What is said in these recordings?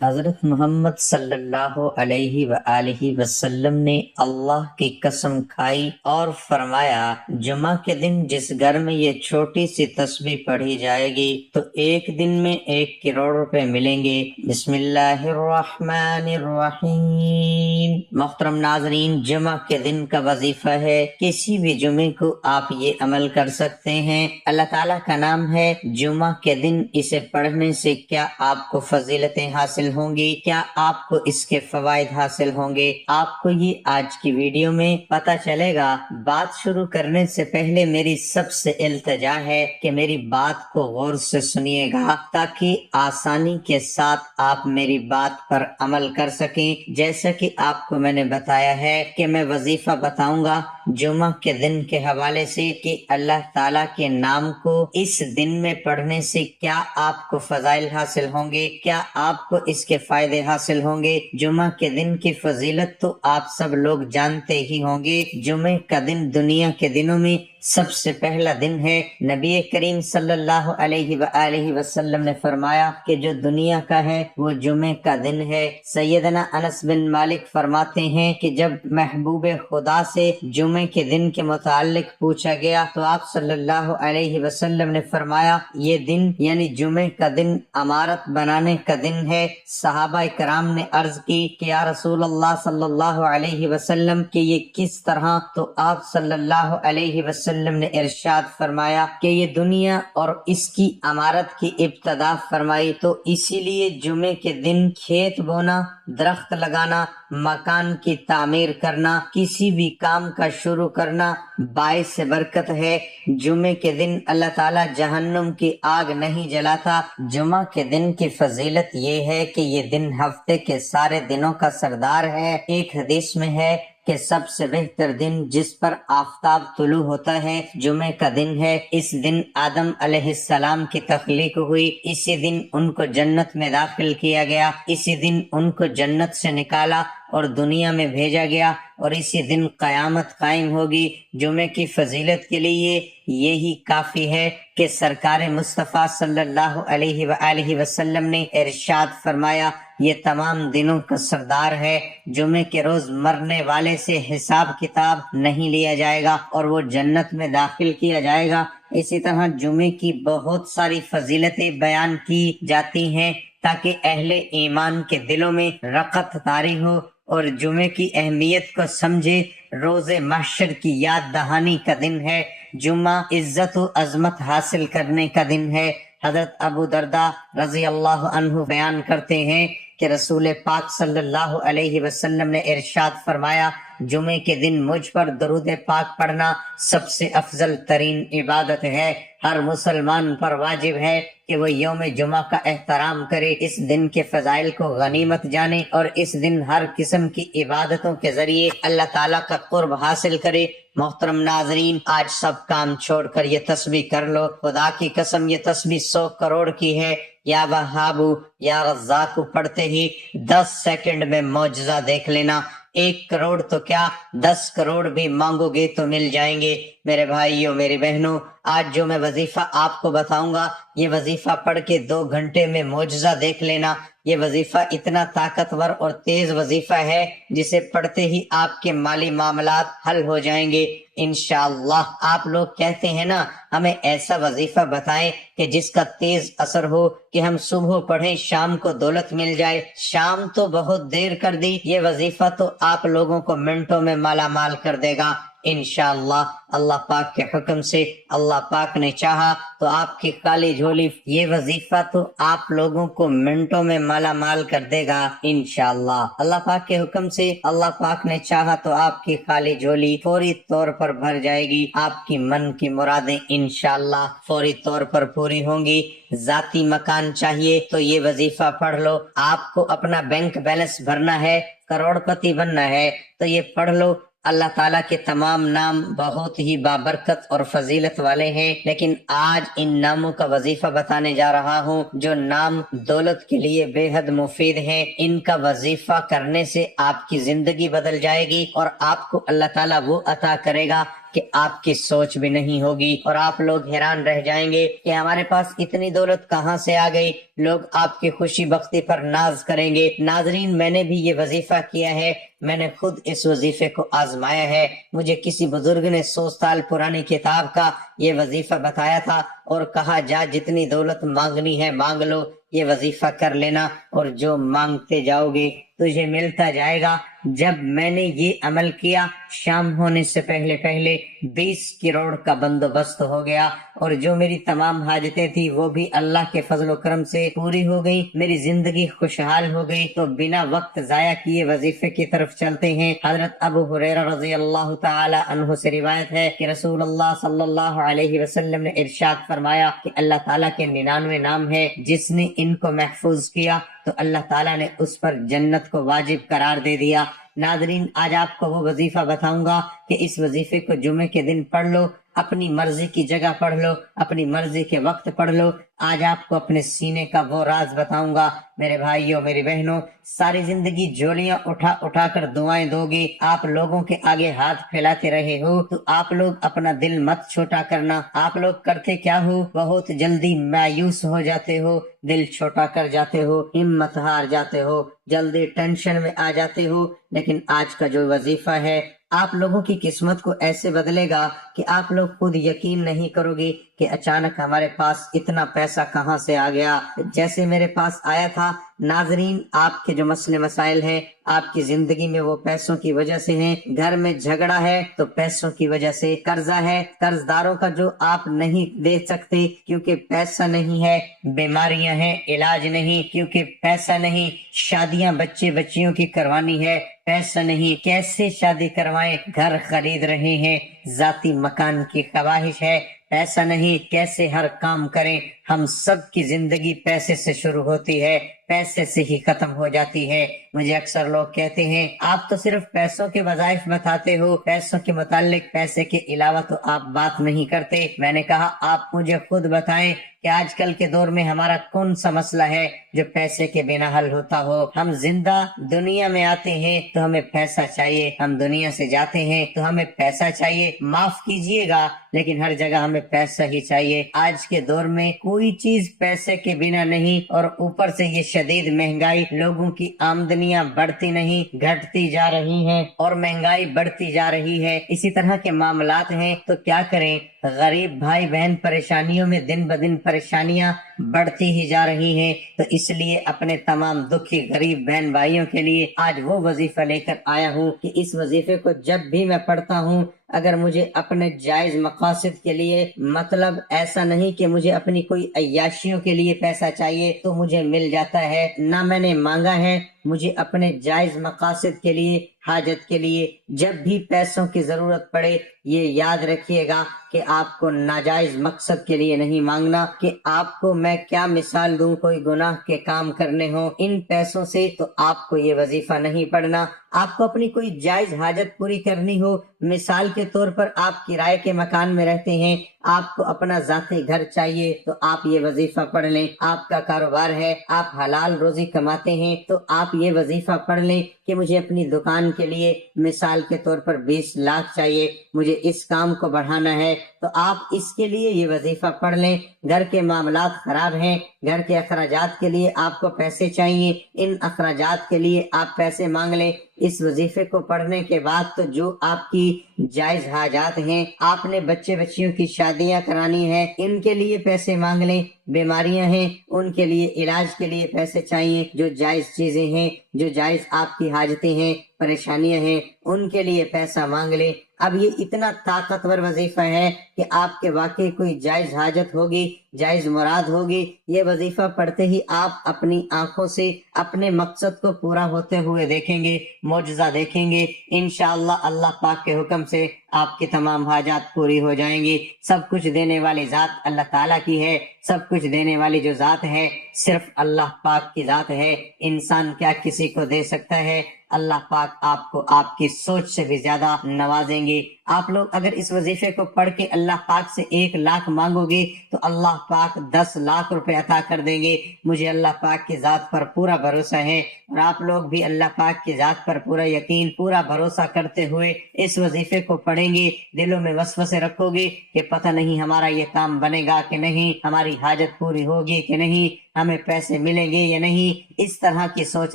حضرت محمد صلی اللہ علیہ وآلہ وسلم نے اللہ کی قسم کھائی اور فرمایا، جمعہ کے دن جس گھر میں یہ چھوٹی سی تسبیح پڑھی جائے گی تو ایک دن میں 1 کروڑ روپے ملیں گے۔ بسم اللہ الرحمن الرحیم۔ محترم ناظرین، جمعہ کے دن کا وظیفہ ہے، کسی بھی جمعے کو آپ یہ عمل کر سکتے ہیں۔ اللہ تعالیٰ کا نام ہے، جمعہ کے دن اسے پڑھنے سے کیا آپ کو فضیلتیں حاصل ہوں گی، کیا آپ کو اس کے فوائد حاصل ہوں گے، آپ کو یہ آج کی ویڈیو میں پتہ چلے گا۔ بات شروع کرنے سے پہلے میری سب سے التجا ہے کہ میری بات کو غور سے سنیے گا تاکہ آسانی کے ساتھ آپ میری بات پر عمل کر سکیں۔ جیسا کہ آپ کو میں نے بتایا ہے کہ میں وظیفہ بتاؤں گا جمعہ کے دن کے حوالے سے کہ اللہ تعالیٰ کے نام کو اس دن میں پڑھنے سے کیا آپ کو فضائل حاصل ہوں گے، کیا آپ کو اس کے فائدے حاصل ہوں گے۔ جمعہ کے دن کی فضیلت تو آپ سب لوگ جانتے ہی ہوں گے۔ جمعہ کا دن دنیا کے دنوں میں سب سے پہلا دن ہے۔ نبی کریم صلی اللہ علیہ وآلہ وسلم نے فرمایا کہ جو دنیا کا ہے وہ جمعہ کا دن ہے۔ سیدنا انس بن مالک فرماتے ہیں کہ جب محبوب خدا سے جمعہ کے دن کے متعلق پوچھا گیا تو آپ صلی اللہ علیہ وسلم نے فرمایا، یہ دن یعنی جمعہ کا دن امارت بنانے کا دن ہے۔ صحابہ کرام نے عرض کی کہ یا رسول اللہ صلی اللہ علیہ وسلم کہ یہ کس طرح؟ تو آپ صلی اللہ علیہ وسلم نے ارشاد فرمایا کہ یہ دنیا اور اس کی امارت کی ابتدا فرمائی تو اسی لیے جمعے کے دن کھیت بونا، درخت لگانا، مکان کی تعمیر کرنا، کسی بھی کام کا شروع کرنا باعث برکت ہے۔ جمعے کے دن اللہ تعالیٰ جہنم کی آگ نہیں جلاتا۔ جمعہ کے دن کی فضیلت یہ ہے کہ یہ دن ہفتے کے سارے دنوں کا سردار ہے۔ ایک حدیث میں ہے کہ سب سے بہتر دن جس پر آفتاب طلوع ہوتا ہے جمعہ کا دن ہے۔ اس دن آدم علیہ السلام کی تخلیق ہوئی، اسی دن ان کو جنت میں داخل کیا گیا، اسی دن ان کو جنت سے نکالا اور دنیا میں بھیجا گیا، اور اسی دن قیامت قائم ہوگی۔ جمعے کی فضیلت کے لیے یہی کافی ہے کہ سرکار مصطفیٰ صلی اللہ علیہ وآلہ وسلم نے ارشاد فرمایا، یہ تمام دنوں کا سردار ہے۔ جمعے کے روز مرنے والے سے حساب کتاب نہیں لیا جائے گا اور وہ جنت میں داخل کیا جائے گا۔ اسی طرح جمعے کی بہت ساری فضیلتیں بیان کی جاتی ہیں تاکہ اہل ایمان کے دلوں میں رغبت طاری ہو اور جمعے کی اہمیت کو سمجھے۔ روز محشر کی یاد دہانی کا دن ہے۔ جمعہ عزت و عظمت حاصل کرنے کا دن ہے۔ حضرت ابو درداء رضی اللہ عنہ بیان کرتے ہیں کہ رسول پاک صلی اللہ علیہ وسلم نے ارشاد فرمایا، جمعے کے دن مجھ پر درود پاک پڑھنا سب سے افضل ترین عبادت ہے۔ ہر مسلمان پر واجب ہے کہ وہ یوم جمعہ کا احترام کرے، اس دن کے فضائل کو غنیمت جانے اور اس دن ہر قسم کی عبادتوں کے ذریعے اللہ تعالیٰ کا قرب حاصل کرے۔ محترم ناظرین، آج سب کام چھوڑ کر یہ تسبیح کر لو۔ خدا کی قسم یہ تسبیح 100 کروڑ کی ہے۔ یا وہابو یا رزاق پڑھتے ہی 10 سیکنڈ میں معجزہ دیکھ لینا۔ 1 کروڑ تو کیا 10 کروڑ بھی مانگو گے تو مل جائیں گے۔ میرے بھائیوں، میری بہنوں، آج جو میں وظیفہ آپ کو بتاؤں گا یہ وظیفہ پڑھ کے 2 گھنٹے میں معجزہ دیکھ لینا۔ یہ وظیفہ اتنا طاقتور اور تیز وظیفہ ہے جسے پڑھتے ہی آپ کے مالی معاملات حل ہو جائیں گے انشاءاللہ۔ آپ لوگ کہتے ہیں نا ہمیں ایسا وظیفہ بتائیں کہ جس کا تیز اثر ہو، کہ ہم صبح پڑھیں شام کو دولت مل جائے۔ شام تو بہت دیر کر دی، یہ وظیفہ تو آپ لوگوں کو منٹوں میں مالا مال کر دے گا انشاءاللہ۔ اللہ پاک کے حکم سے اللہ پاک نے چاہا تو آپ کی خالی جھولی یہ وظیفہ تو آپ لوگوں کو منٹوں میں مالا مال کر دے گا انشاءاللہ۔ اللہ پاک کے حکم سے اللہ پاک نے چاہا تو آپ کی خالی جھولی فوری طور پر بھر جائے گی۔ آپ کی من کی مرادیں انشاءاللہ فوری طور پر پوری ہوں گی۔ ذاتی مکان چاہیے تو یہ وظیفہ پڑھ لو۔ آپ کو اپنا بینک بیلنس بھرنا ہے، کروڑ پتی بننا ہے تو یہ پڑھ لو۔ اللہ تعالیٰ کے تمام نام بہت ہی بابرکت اور فضیلت والے ہیں، لیکن آج ان ناموں کا وظیفہ بتانے جا رہا ہوں جو نام دولت کے لیے بے حد مفید ہیں۔ ان کا وظیفہ کرنے سے آپ کی زندگی بدل جائے گی اور آپ کو اللہ تعالیٰ وہ عطا کرے گا کہ آپ کی سوچ بھی نہیں ہوگی اور آپ لوگ حیران رہ جائیں گے کہ ہمارے پاس اتنی دولت کہاں سے آ گئی، لوگ آپ کی خوشی بختی پر ناز کریں گے۔ ناظرین، میں نے بھی یہ وظیفہ کیا ہے، میں نے خود اس وظیفے کو آزمایا ہے۔ مجھے کسی بزرگ نے 100 سال پرانی کتاب کا یہ وظیفہ بتایا تھا اور کہا جا جتنی دولت مانگنی ہے مانگ لو، یہ وظیفہ کر لینا اور جو مانگتے جاؤ گے تجھے ملتا جائے گا۔ جب میں نے یہ عمل کیا، شام ہونے سے پہلے پہلے 20 کروڑ کا بندوبست ہو گیا اور جو میری تمام حاجتیں تھی وہ بھی اللہ کے فضل و کرم سے پوری ہو گئی، میری زندگی خوشحال ہو گئی۔ تو بنا وقت ضائع کیے وظیفے کی طرف چلتے ہیں۔ حضرت ابو ہریرہ رضی اللہ تعالی عنہ سے روایت ہے کہ رسول اللہ صلی اللہ علیہ وسلم نے ارشاد فرمایا کہ اللہ تعالیٰ کے 99 نام ہے، جس نے ان کو محفوظ کیا تو اللہ تعالیٰ نے اس پر جنت کو واجب قرار دے دیا۔ ناظرین، آج آپ کو وہ وظیفہ بتاؤں گا کہ اس وظیفے کو جمعے کے دن پڑھ لو، اپنی مرضی کی جگہ پڑھ لو، اپنی مرضی کے وقت پڑھ لو۔ آج آپ کو اپنے سینے کا وہ راز بتاؤں گا۔ میرے بھائیوں، میری بہنوں، ساری زندگی جھولیاں اٹھا اٹھا کر دعائیں دو گے، آپ لوگوں کے آگے ہاتھ پھیلاتے رہے ہو تو آپ لوگ اپنا دل مت چھوٹا کرنا۔ آپ لوگ کرتے کیا ہو؟ بہت جلدی مایوس ہو جاتے ہو، دل چھوٹا کر جاتے ہو، ہمت ہار جاتے ہو، جلدی ٹینشن میں آ جاتے ہو۔ لیکن آج کا جو وظیفہ ہے آپ لوگوں کی قسمت کو ایسے بدلے گا کہ آپ لوگ خود یقین نہیں کرو گے کہ اچانک ہمارے پاس اتنا پیسہ کہاں سے آ گیا، جیسے میرے پاس آیا تھا۔ ناظرین، آپ کے جو مسئلے مسائل ہیں آپ کی زندگی میں وہ پیسوں کی وجہ سے ہیں۔ گھر میں جھگڑا ہے تو پیسوں کی وجہ سے، قرضہ ہے قرض داروں کا جو آپ نہیں دے سکتے کیونکہ پیسہ نہیں ہے، بیماریاں ہیں علاج نہیں کیونکہ پیسہ نہیں، شادیاں بچے بچیوں کی کروانی ہے، پیسہ نہیں، کیسے شادی کروائیں، گھر خرید رہے ہیں، ذاتی مکان کی خواہش ہے، پیسہ نہیں، کیسے ہر کام کریں۔ ہم سب کی زندگی پیسے سے شروع ہوتی ہے، پیسے سے ہی ختم ہو جاتی ہے۔ مجھے اکثر لوگ کہتے ہیں آپ تو صرف پیسوں کے وظائف بتاتے ہو، پیسوں کے متعلق پیسے کے علاوہ تو آپ بات نہیں کرتے۔ میں نے کہا آپ مجھے خود بتائیں کہ آج کل کے دور میں ہمارا کون سا مسئلہ ہے جو پیسے کے بنا حل ہوتا ہو؟ ہم زندہ دنیا میں آتے ہیں تو ہمیں پیسہ چاہیے، ہم دنیا سے جاتے ہیں تو ہمیں پیسہ چاہیے۔ معاف کیجئے گا لیکن ہر جگہ ہمیں پیسہ ہی چاہیے۔ آج کے دور میں کوئی چیز پیسے کے بنا نہیں، اور اوپر سے یہ شدید مہنگائی، لوگوں کی آمدنیاں بڑھتی نہیں گھٹتی جا رہی ہیں اور مہنگائی بڑھتی جا رہی ہے۔ اسی طرح کے معاملات ہیں تو کیا کریں؟ غریب بھائی بہن پریشانیوں میں دن بدن پریشانیاں بڑھتی ہی جا رہی ہیں۔ تو اس لیے اپنے تمام دکھی غریب بہن بھائیوں کے لیے آج وہ وظیفہ لے کر آیا ہوں کہ اس وظیفے کو جب بھی میں پڑھتا ہوں، اگر مجھے اپنے جائز مقاصد کے لیے، مطلب ایسا نہیں کہ مجھے اپنی کوئی عیاشیوں کے لیے پیسہ چاہیے تو مجھے مل جاتا ہے، نہ میں نے مانگا ہے، مجھے اپنے جائز مقاصد کے لیے، حاجت کے لیے جب بھی پیسوں کی ضرورت پڑے، یہ یاد رکھیے گا کہ آپ کو ناجائز مقصد کے لیے نہیں مانگنا۔ کہ آپ کو میں کیا مثال دوں، کوئی گناہ کے کام کرنے ہوں ان پیسوں سے تو آپ کو یہ وظیفہ نہیں پڑھنا۔ آپ کو اپنی کوئی جائز حاجت پوری کرنی ہو، مثال کے طور پر آپ کرائے کے مکان میں رہتے ہیں، آپ کو اپنا ذاتی گھر چاہیے تو آپ یہ وظیفہ پڑھ لیں۔ آپ کا کاروبار ہے، آپ حلال روزی کماتے ہیں تو آپ یہ وظیفہ پڑھ لیں کہ مجھے اپنی دکان کے لیے مثال کے طور پر 20 لاکھ چاہیے، مجھے اس کام کو بڑھانا ہے تو آپ اس کے لیے یہ وظیفہ پڑھ لیں۔ گھر کے معاملات خراب ہیں، گھر کے اخراجات کے لیے آپ کو پیسے چاہیے، ان اخراجات کے لیے آپ پیسے مانگ لیں۔ اس وظیفے کو پڑھنے کے بعد تو جو آپ کی جائز حاجات ہیں، آپ نے بچے بچیوں کی شادیاں کرانی ہیں، ان کے لیے پیسے مانگ لیں، بیماریاں ہیں ان کے لیے علاج کے لیے پیسے چاہیے، جو جائز چیزیں ہیں، جو جائز آپ کی حاجتیں ہیں، پریشانیاں ہیں، ان کے لیے پیسہ مانگ لیں۔ اب یہ اتنا طاقتور وظیفہ ہے کہ آپ کے واقعی کوئی جائز حاجت ہوگی، جائز مراد ہوگی، یہ وظیفہ پڑھتے ہی آپ اپنی آنکھوں سے اپنے مقصد کو پورا ہوتے ہوئے دیکھیں گے، معجزہ دیکھیں گے۔ انشاءاللہ اللہ پاک کے حکم سے آپ کی تمام حاجات پوری ہو جائیں گی۔ سب کچھ دینے والی ذات اللہ تعالیٰ کی ہے، سب کچھ دینے والی جو ذات ہے صرف اللہ پاک کی ذات ہے۔ انسان کیا کسی کو دے سکتا ہے؟ اللہ پاک آپ کو آپ کی سوچ سے بھی زیادہ نوازیں گے، آپ لوگ اگر اس وظیفے کو پڑھ کے اللہ پاک سے 1 لاکھ مانگو گے تو اللہ پاک 10 لاکھ روپے عطا کر دیں گے۔ مجھے اللہ پاک کی ذات پر پورا بھروسہ ہے، اور آپ لوگ بھی اللہ پاک کی ذات پر پورا یقین، پورا بھروسہ کرتے ہوئے اس وظیفے کو پڑھیں گے۔ دلوں میں وسوسے رکھو گے کہ پتہ نہیں ہمارا یہ کام بنے گا کہ نہیں، ہماری حاجت پوری ہوگی کہ نہیں، ہمیں پیسے ملیں گے یا نہیں، اس طرح کی سوچ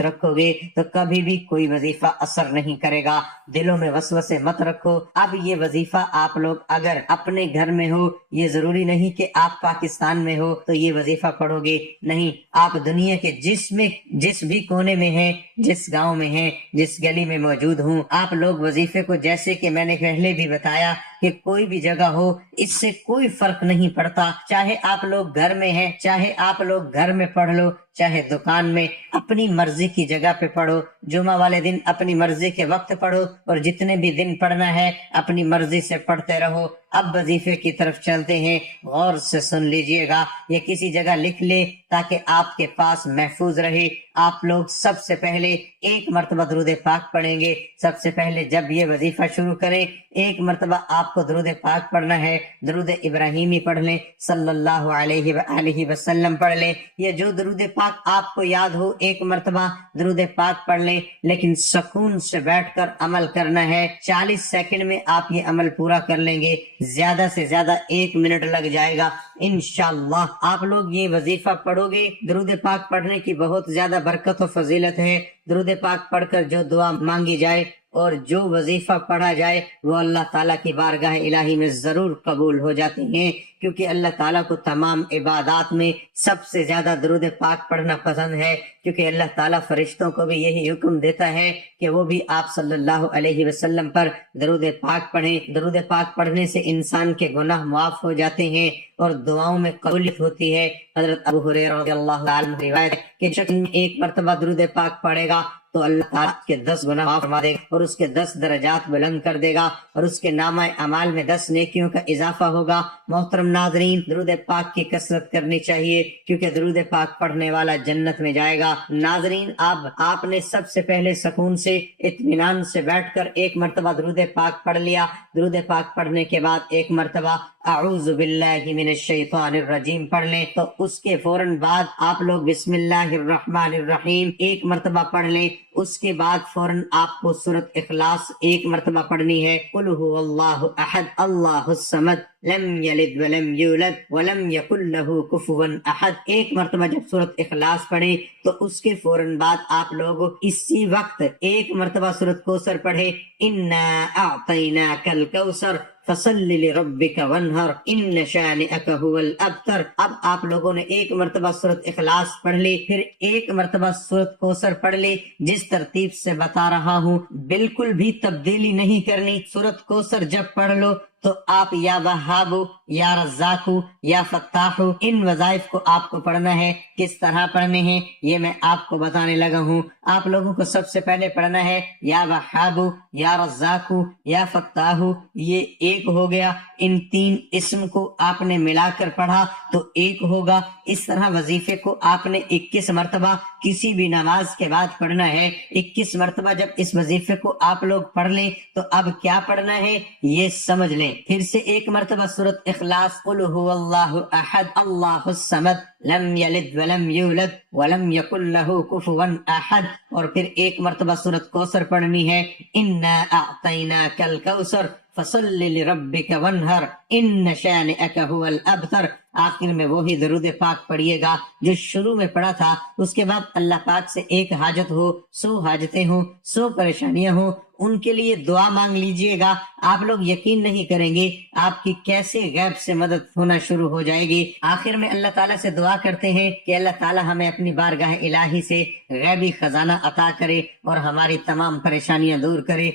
رکھو گے تو کبھی بھی کوئی وظیفہ اثر نہیں کرے گا۔ دلوں میں وسوسے مت رکھو۔ اب یہ وظیفہ آپ لوگ اگر اپنے گھر میں ہو، یہ ضروری نہیں کہ آپ پاکستان میں ہو تو یہ وظیفہ پڑھو گے، نہیں، آپ دنیا کے جس بھی کونے میں ہیں، جس گاؤں میں ہیں، جس گلی میں موجود ہوں، آپ لوگ وظیفے کو، جیسے کہ میں نے پہلے بھی بتایا کہ کوئی بھی جگہ ہو، اس سے کوئی فرق نہیں پڑتا، چاہے آپ لوگ گھر میں ہیں، چاہے آپ لوگ گھر میں پڑھ لو، چاہے دکان میں، اپنی مرضی کی جگہ پہ پڑھو۔ جمعہ والے دن اپنی مرضی کے وقت پڑھو، اور جتنے بھی دن پڑھنا ہے اپنی مرضی سے پڑھتے رہو۔ اب وظیفے کی طرف چلتے ہیں، غور سے سن لیجئے گا، یہ کسی جگہ لکھ لے تاکہ آپ کے پاس محفوظ رہے۔ آپ لوگ سب سے پہلے 1 مرتبہ درود پاک پڑھیں گے۔ سب سے پہلے جب یہ وظیفہ شروع کریں، 1 مرتبہ آپ کو درود پاک پڑھنا ہے، درود ابراہیمی پڑھ لیں، صلی اللہ علیہ وآلہ وسلم پڑھ لیں، یہ جو درود پاک آپ کو یاد ہو 1 مرتبہ درود پاک پڑھ لیں، لیکن سکون سے بیٹھ کر عمل کرنا ہے۔ 40 سیکنڈ میں آپ یہ عمل پورا کر لیں گے، زیادہ سے زیادہ 1 منٹ لگ جائے گا انشاءاللہ۔ آپ لوگ یہ وظیفہ پڑھو گے، درود پاک پڑھنے کی بہت زیادہ برکت و فضیلت ہے۔ درود پاک پڑھ کر جو دعا مانگی جائے اور جو وظیفہ پڑھا جائے وہ اللہ تعالیٰ کی بارگاہ الہی میں ضرور قبول ہو جاتے ہیں، کیونکہ اللہ تعالیٰ کو تمام عبادات میں سب سے زیادہ درود پاک پڑھنا پسند ہے، کیونکہ اللہ تعالیٰ فرشتوں کو بھی یہی حکم دیتا ہے کہ وہ بھی آپ صلی اللہ علیہ وسلم پر درود پاک پڑھیں۔ درود پاک پڑھنے سے انسان کے گناہ معاف ہو جاتے ہیں اور دعاؤں میں قبولیت ہوتی ہے۔ حضرت ابو ہریرہ رضی اللہ عنہ روایت ہے کہ شخص 1 مرتبہ درود پاک پڑھے گا تو اللہ تعالیٰ کے 10 گناہ معاف فرما دے گا اور اس کے 10 درجات بلند کر دے گا، اور اس کے نامہ اعمال میں 10 نیکیوں کا اضافہ ہوگا۔ محترم ناظرین، درود پاک کی کثرت کرنی چاہیے، کیونکہ درود پاک پڑھنے والا جنت میں جائے گا۔ ناظرین، آپ نے سب سے پہلے سکون سے، اطمینان سے بیٹھ کر 1 مرتبہ درود پاک پڑھ لیا۔ درود پاک پڑھنے کے بعد 1 مرتبہ اعوذ باللہ من الشیطان الرجیم پڑھ لیں، تو اس کے فوراً بعد آپ لوگ بسم اللہ الرحمن الرحیم 1 مرتبہ پڑھ لیں۔ اس کے بعد فوراً آپ کو سورۃ اخلاص 1 مرتبہ پڑھنی ہے، قل هو اللہ احد اللہ الصمد لم یلد ولم یولد ولم یکن لہ کفوا احد۔ 1 مرتبہ جب سورۃ اخلاص پڑھیں تو اس کے فوراً بعد آپ لوگ اسی وقت 1 مرتبہ سورۃ کوثر پڑھیں، انا اعطیناک الکوثر فصل لربک وانحر ان شانئک هو الابتر۔ اب آپ لوگوں نے 1 مرتبہ سورۃ اخلاص پڑھ لی، پھر 1 مرتبہ سورۃ کوثر پڑھ لی۔ جس ترتیب سے بتا رہا ہوں بالکل بھی تبدیلی نہیں کرنی۔ سورۃ کوثر جب پڑھ لو تو آپ یا وہاب، یا رزاق، یا فتاح، ان وظائف کو آپ کو پڑھنا ہے۔ کس طرح پڑھنے ہیں یہ میں آپ کو بتانے لگا ہوں۔ آپ لوگوں کو سب سے پہلے پڑھنا ہے یا وہاب، یا رزاق، یا فتاح، یہ 1 ہو گیا۔ ان 3 اسم کو آپ نے ملا کر پڑھا تو 1 ہوگا۔ اس طرح وظیفے کو آپ نے 21 مرتبہ کسی بھی نماز کے بعد پڑھنا ہے۔ 21 مرتبہ جب اس وظیفے کو آپ لوگ پڑھ لیں تو اب کیا پڑھنا ہے یہ سمجھ لیں۔ پھر سے 1 مرتبہ سورۃ اخلاص، قل هو اللہ احد اللہ الصمد لم یلد ولم یولد ولم یکن لہ کفوا احد، اور پھر 1 مرتبہ سورۃ کوثر پڑھنی ہے، انا اعطیناک الکوثر فصل لربک وانحر ان شانئک هو الابتر۔ آخر میں وہی درود پاک پڑھیے گا جو شروع میں پڑھا تھا۔ اس کے بعد اللہ پاک سے 1 حاجت ہو، 100 حاجتیں ہوں، 100 پریشانیاں ہوں، ان کے لیے دعا مانگ لیجئے گا۔ آپ لوگ یقین نہیں کریں گے آپ کی کیسے غیب سے مدد ہونا شروع ہو جائے گی۔ آخر میں اللہ تعالیٰ سے دعا کرتے ہیں کہ اللہ تعالیٰ ہمیں اپنی بارگاہ الہی سے غیبی خزانہ عطا کرے اور ہماری تمام پریشانیاں دور کرے،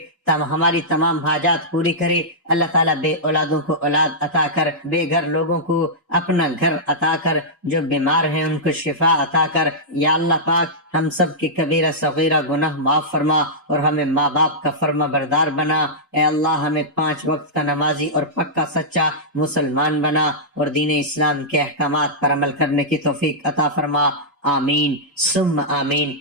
ہماری تمام حاجات پوری کرے۔ اللہ تعالیٰ بے اولادوں کو اولاد عطا کر، بے گھر لوگوں کو اپنا گھر عطا کر، جو بیمار ہیں ان کو شفا عطا کر۔ یا اللہ پاک، ہم سب کی کبیرہ صغیرہ گناہ معاف فرما اور ہمیں ماں باپ کا فرما بردار بنا۔ اے اللہ، ہمیں 5 وقت کا نمازی اور پکا سچا مسلمان بنا اور دین اسلام کے احکامات پر عمل کرنے کی توفیق عطا فرما۔ آمین ثم آمین۔